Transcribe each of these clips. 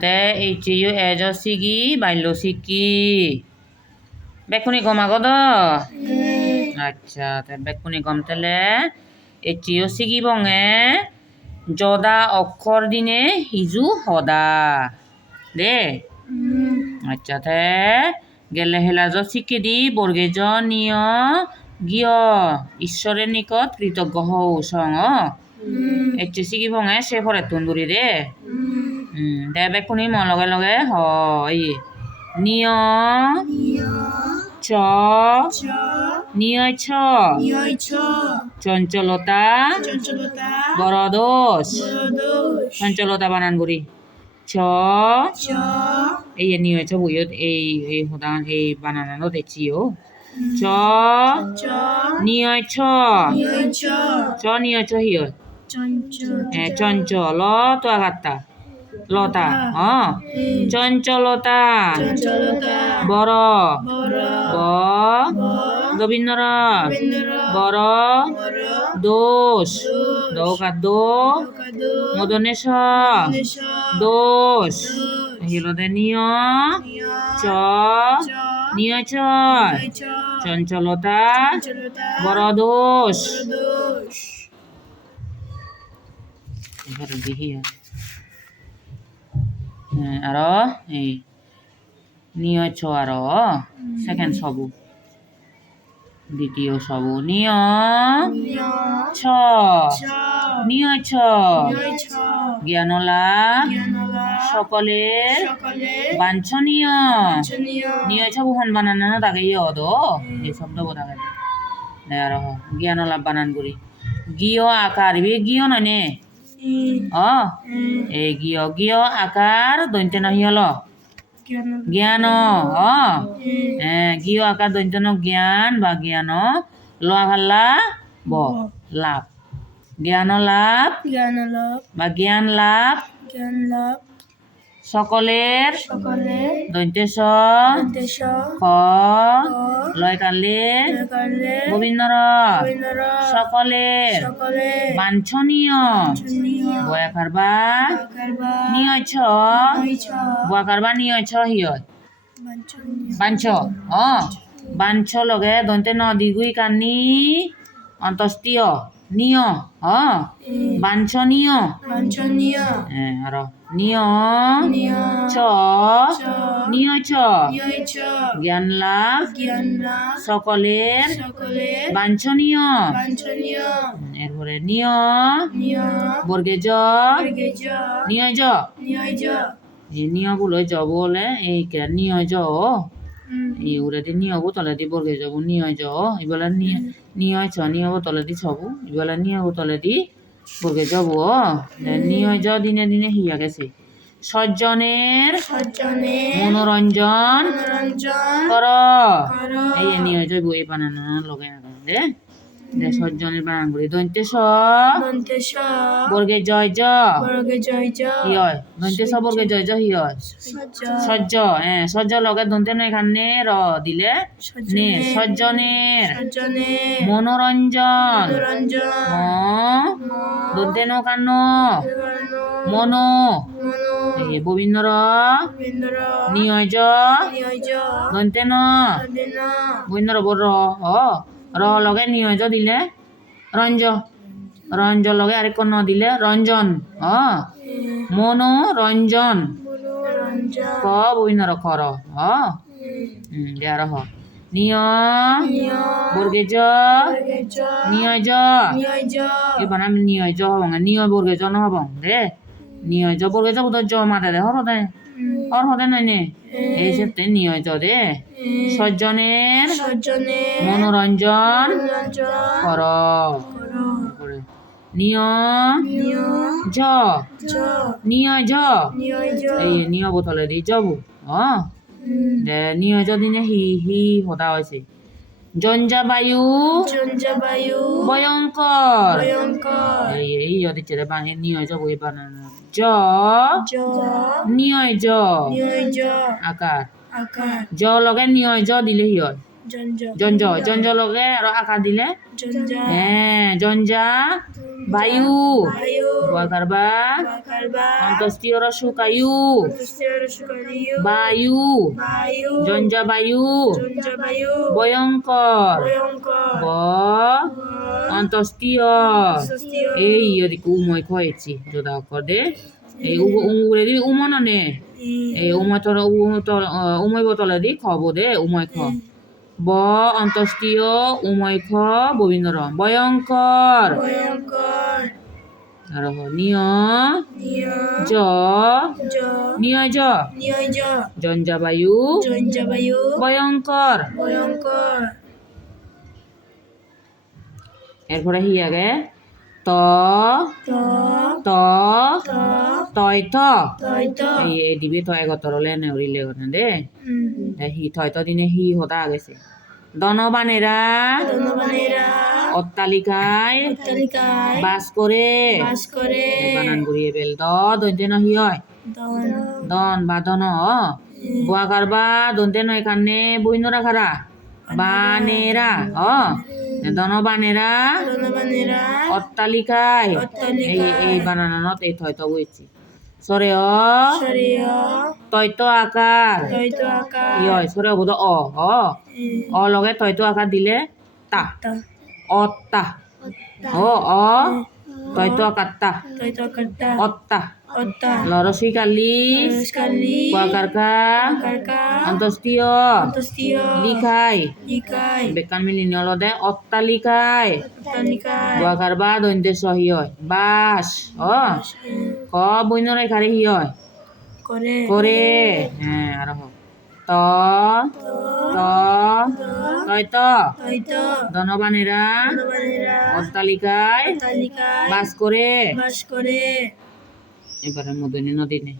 তে এইচিও এজ সিগি বাইলো সিকি বেকুনি গম আগদ আচ্ছা তে বেকুনি গম তেলে এইচিও সিগি বঙে জদা অক্ষর দিনে হিজু হদা দে আচ্ছা তে গেলে হেলাজ সিকি দি বর্গেজ নিয় গিয় ঈশ্বরের নিকট কৃতজ্ঞ হও সং এইচি সিগি বঙে সে পরে তুন্দুরি দে দে বেকুনি ম লগে লগে হয় নিয় চ নিয় ছ চঞ্চলতা বড় দোষ চঞ্চলতা বানান করি ছ এই নিয় ছ বুয়ত এই হদান এই বানানানো দেখছিও চ নিয় ছ নিয় ছ হিয় চঞ্চল তো আগাতা লতা চঞ্চলতা বড় রবীন্দ্র বড় দোষ দো মদনেশ দোষ হিলদে নিয় চ নিয় চ চঞ্চলতা বড় দোষ দেখি আর এই নিয় ছ আর সেকেন্ড সবু দ্বিতীয় সবু নিয় ছ নিয় ছ জ্ঞানলা সকলের বাঞ্ছনীয় নিয় ছ বুহন বানানো তাকে অদ এই শব্দ বোঝা আর জ্ঞানলাভ বানান করি গিয় আকার গিয় নয় নে এই গিয় আকার দৈন্ত নহিল জ্ঞান গিয় আকার দৈন্ত জ্ঞান বা জ্ঞান লোয়া ভাল্লা ব লাভ জ্ঞান লাভ বা জ্ঞান লাভ সকলের দৈন্তেশ খ লয় কালে গোবিন্দর সকলের বাঞ্ছনীয় বয়াকার বা নিয় ছ বয়াকার বা নিয় ছ হিয় বাঞ্ছ বাঞ্ছ লগে দন্তে নদীগুই কানি অন্তস্তীয় নিয় বাঞ্ছনীয় আর নিয় ছ নিয় ছ জ্ঞান লাভ সকলের বাঞ্ছনীয় এরপরে নিয় বর্গে জ নিয় জ এই নিয় গুলো জ বলে এই নিয় জ এই উড়াতে নিয় গো তলাতে বর্গে যাব নিয় জ এবেলা নিয় ছ নিয় গো তলাতে ছবু এবেলা নিয় গো তলাতে বর্গে যাব নিয় জ দিনে দিনে হিয়া গেছে সজ্জনের মনোরঞ্জন কর এই নিয় জ বই বানানো লগে দে সজ্জনের বানান করি দন্তেশ বর্গে জয় জ হিয় দন্তেশ বর্গে জয় জ হিয় সজ্জ সজ্জ লগে দন্তে এখানে র দিলে নে সজ্জনের মনোরঞ্জন দন্তে কান্ন মনো গোবিন্দর নিয় জ দন্তে ন গোবিন্দর বড় র লগে নিয় জ দিলে রঞ্জ লগে আরেক ন দিলে রঞ্জন মনো রঞ্জন ক গোবিন্দর খর হ নিয় বর্গে জ নিয় জ এবার আমি নিয় জ হব নিয় বর্গে জ নহব দে নিয় জ বর্গে জ বোধ জ মাতে দে হর হতে নয় নে এই সপ্তে নিয় জ দে সজ্জনের মনোরঞ্জন কর নিয় জ নিয় জ এই নিয় বোতলে দি যাবো নিয় জ দিনে হি হতা হয়েছে জঞ্জাবায়ু ভয়ঙ্কর এই দিচ্ছে নিয় জ বই বানানো জ নিয় জ আকার জ লগে নিয় জ দিলে হিয় জঞ্জ জঞ্জ লগে আৰু আকাৰ দিলে জঞ্জা বায়ু গুৱাকাৰ বা অন্তস্তীয় ৰস্যু কায়ু বায়ু জঞ্জা বায়ু ভয়ংকৰ ব অন্তস্তীয় এই ইয়দিকে উময় খয়েছি যোদা অক্ষর দে এই উগুরে উমননে এই উময় বতলে দি খব দে উময় খ ব অন্তস্তীয় উময় খ ববিন্দর ভয়ংকর আর নিয় জ নিয় জ জঞ্জাবায়ু ভয়ংকর এরপরে হি আগে ত ত তয় ত এই দিবি তয় গতরলে নেউরিলে গনে দে হি তয় ত দিনে হি হতা গেছে দনবানেরা অট্টালিকায় বাস করে বানান ঘুরিয়ে বেল দন্তে ন হি হয় দন বা দন বুয়াকার বা দন্তে ন এখানে বইনরা খারা বানেরা দনবানেরা অট্টালিকায় এই বানানত এই থয়ত বইছি সরে তয়ত আকার ই হয় সরে বোধ অ লগে তয়ত আকার দিলে তা অত্তা তয়ত আকার তা অত্তা লরসি কালি কুয়াকারকা অন্তস্তীয় লিখাই বেকান মিলি নলদে অট্টালিকায় কুয়াকার বা দন্তে সহি হয় বাস ক বইনরাই খারে হি হয় করে আর ত তয়ত দনবানেরা অট্টালিকায় বাস করে এবারে মদনী নদীনে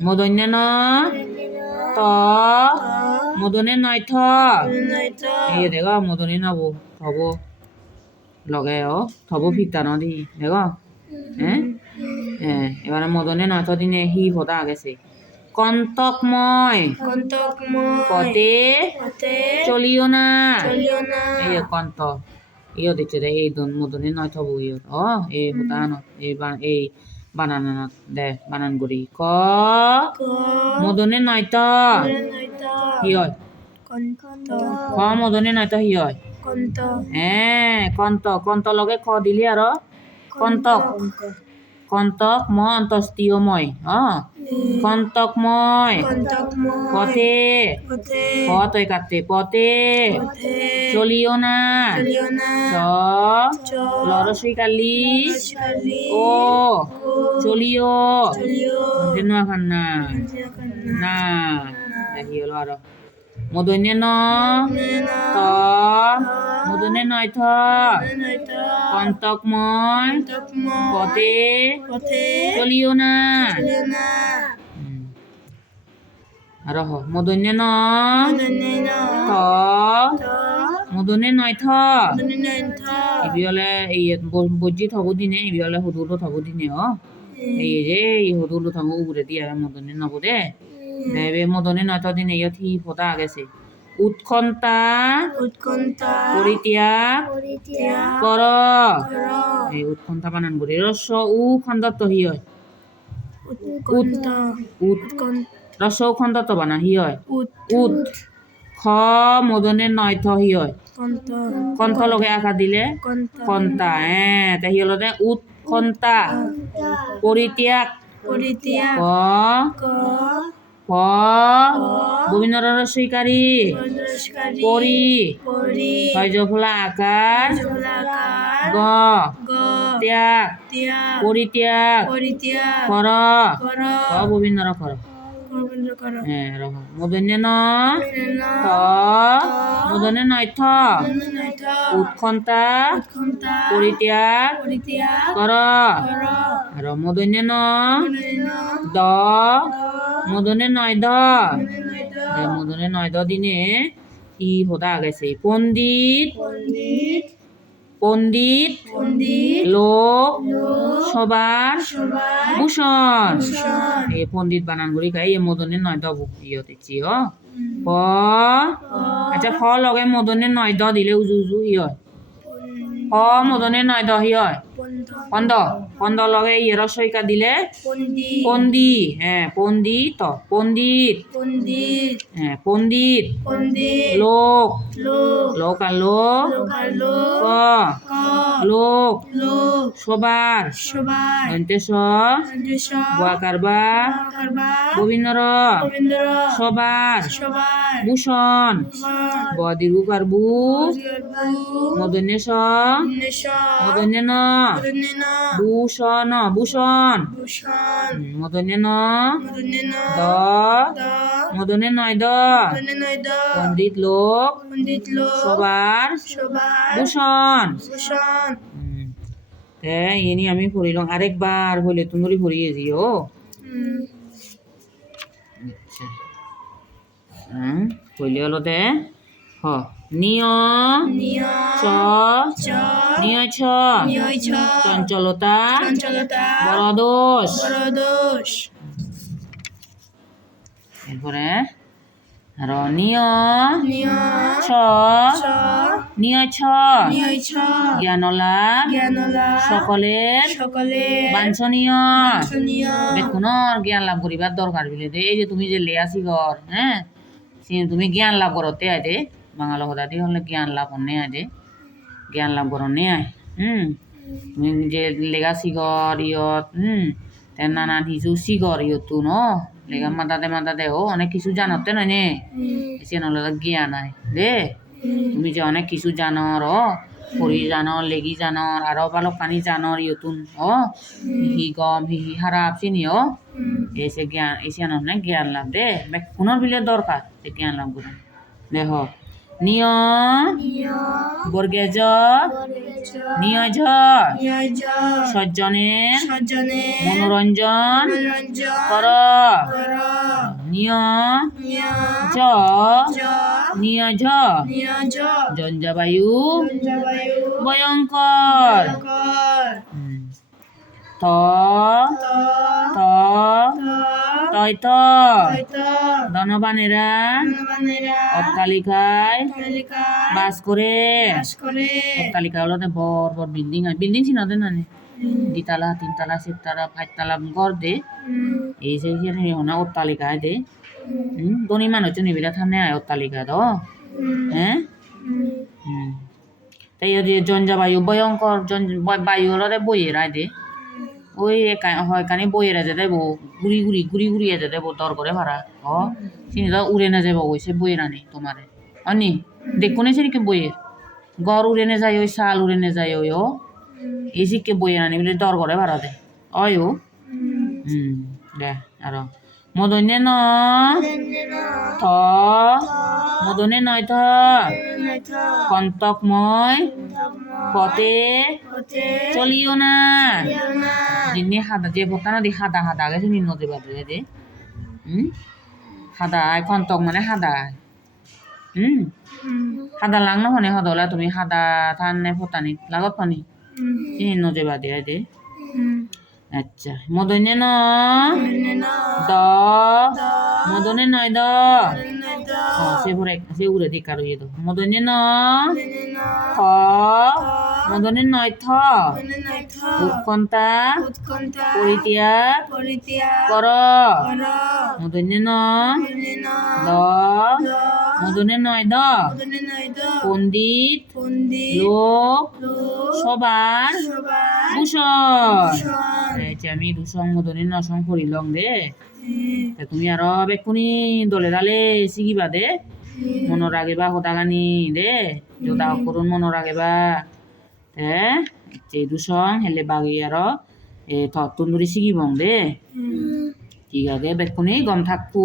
মদন্য ন ত মদনে নয় থ এই দেখ মদনী নব থব লগে থব ফিতা নদী দেখ এবারে মদনে নয় থ দিনে হি হতা গেছে কন্তকময় পথে চলিও না এই কন্ত ইয় দিচ্ছে দে এই দন মদনে নয় থব ইয় এই হতা এই বানানত দে বানান করি ক মদনে নয় ত হি হয় ক মদনে নয় ত হি হয় কন্ত লগে খ দিলি আর কন্তক ম অন্তস্তীয়ময় কন্তকময় পথে পথে কাটতে পথে চলিও না চ লরসই কালি ও চলিও খান না না দেখি হলো আর মদন্য ন ত মদনে নয় থ কন্তকময় পথে চলিও না আর মদন্য ন থ মদনে নয় থ ইবি হলে এই বজ্জি থব দিনে ইবি হলে হুদুলো থব দিনে এই যে এই হুদুলো থব উগুরে দিয়ে মদনে নব দে দেবে মদনে নয় থ দিনে ইয়ত হি ফটা গেছে উৎকণ্ঠা পরিত্যাগ কর এই উৎকণ্ঠা বানান করি রস্য উ খণ্ডত হি হয় রস্য উ খণ্ডত বানা হি হয় উৎ খ মদনে নয় থ হি হয় কণ্ঠ লগে আকার দিলে কন্তা তা হি হলো উৎকণ্ঠা পরিত্যাগ প বিভিন্ন রসইকারী পরি জফলা আকার গ ত্যাগ পরিত্যাগ কর বিভিন্ন কর মদন্য ন থ মদনে নয় থ উৎকণ্ঠা পরিত্যাগ কর আর মদন্য ন দ মদনে নয় দ মদনে নয় দ দিনে ই হতা গেছে পণ্ডিত পণ্ডিত লোক সবার ভূষণ এই পণ্ডিত বানান গুলি গাই মদনে নয় দ ইয়ে দেখছি প আচ্ছা ফ লগে মদনে নয় দ দিলে উজু উজু ই হয় প মদনে নয় দ হি হয় পন্দ লগে ইয়ে রসইকা দিলে পন্দি হ্যাঁ পণ্ডিত পণ্ডিত হ্যাঁ পণ্ডিত লোক লোক আর লোক ক লোক সবার দন্তেশ বয়াকার বা গোবিন্দর সবার ভূষণ বদীর্ঘকার বু মদনে স মদনে ন ভূষণ মদনে ন দ মদনে নয় দ পণ্ডিত লোক সবার ভূষণ এনি আমি পড়িলাম আরেকবার হইলে তুমি পড়িয়ে দিও আচ্ছা হইলে হলো দে হ নিয় চ নিয় ছ চঞ্চলতা বড় দোষ এরপরে আর নিয় ছ নিয় ছ জ্ঞান লাভ সকলের বাঞ্ছনীয় বেকুনৰ জ্ঞান লাভ করিবার দরকার বিলে দে এই যে তুমি যে লে আসি ঘর হ্যাঁ তুমি জ্ঞান লাভ করতে আয় দে বাংলা কথা দিয়ে হলে জ্ঞান লাভ অন্যে আয় দে জ্ঞান লাভ করণে আয় তুমি যে লেগা শিগর ইয়ত নানান কিছু শিগর ইয়তু ন লেগা মাতাতে অনেক কিছু জানতে নয় নে সে নলে জ্ঞান আয় দে তুমি যে অনেক কিছু জানর পড়ি জানর লেগি জানর আরো ভালো পানি জানর ইয়তুন হি গম হি হারাপ চিনি এসে জ্ঞান এসে নয় জ্ঞান লাভ দে কোনের বিলে দরকার জ্ঞান লাভ করে দেখ নিয় বর্গে জ নিয় ঝ সজ্জনের মনোরঞ্জন কর নিয় জ নিয় ঝ জঞ্জাবায়ু ভয়ঙ্কর ত তয়ত ধনবানেরা অট্টালিকায় বাস করে অট্টালিকা হলো বড় বড় বিল্ডিং চিনতে না দ্বিতলা তিনতলা চারতলা পাঁচতলা ঘর দে এই যে অট্টালিকায় দে ধনী মানুষ নিবিলা থামনে আয় অট্টালিকা দ হ্যাঁ তাই জঞ্জাবায়ু ভয়ঙ্কর বায়ু হলো বইয়ের আয় দে ওই হয় কানে বইয়ের আছে দেবো ঘুরি আছে দেবো দর করে ভাড়া চিনি তো উড়ে না যাবো ওই সে বইয়ের আনি তোমারে অনি দেখো নেছে নাকি বইয়ের গড় উড়ে নে যায় ওই শাল উড়ে নে যায় ওই এই শিখকে বইয়ের আনি বলে দর করে ভাড়া দে দে আর মদনে ন থ মদনে নয় থ কন্তকময় পথে চলিও না দিনে হাদা যে ভোতা না দি হাদা গেছে নিম্ন দেবা দে হাদা কন্তক মানে হাদা হাদা লাংনো হনে হদলা তুমি হাদা থানে ফোতানি লাগত পানি নিম্ন দেবা দে আচ্ছা মদনে ন দ মদনে নয় দ সে উড়ে দিকার ইয়ে দ মদনে ন থ মদনে নয় থ উৎকণ্ঠা পরিত্যাগ কর মদনে ন দ মদনে নয় দ পণ্ডিত লোক সবার ভূষণ আমি দুসং মদনে নসং করিলং দে তুমি আর বেকুনি দলে দালে শিখিবা দে মনৰ আগেবা সদাগানি দে যোদা করুন মনৰ আগেবা দুসং হেলে বাগি আর তন্দুরি শিখিবং দে ঠিক আছে বেকুনি গম থাকবো।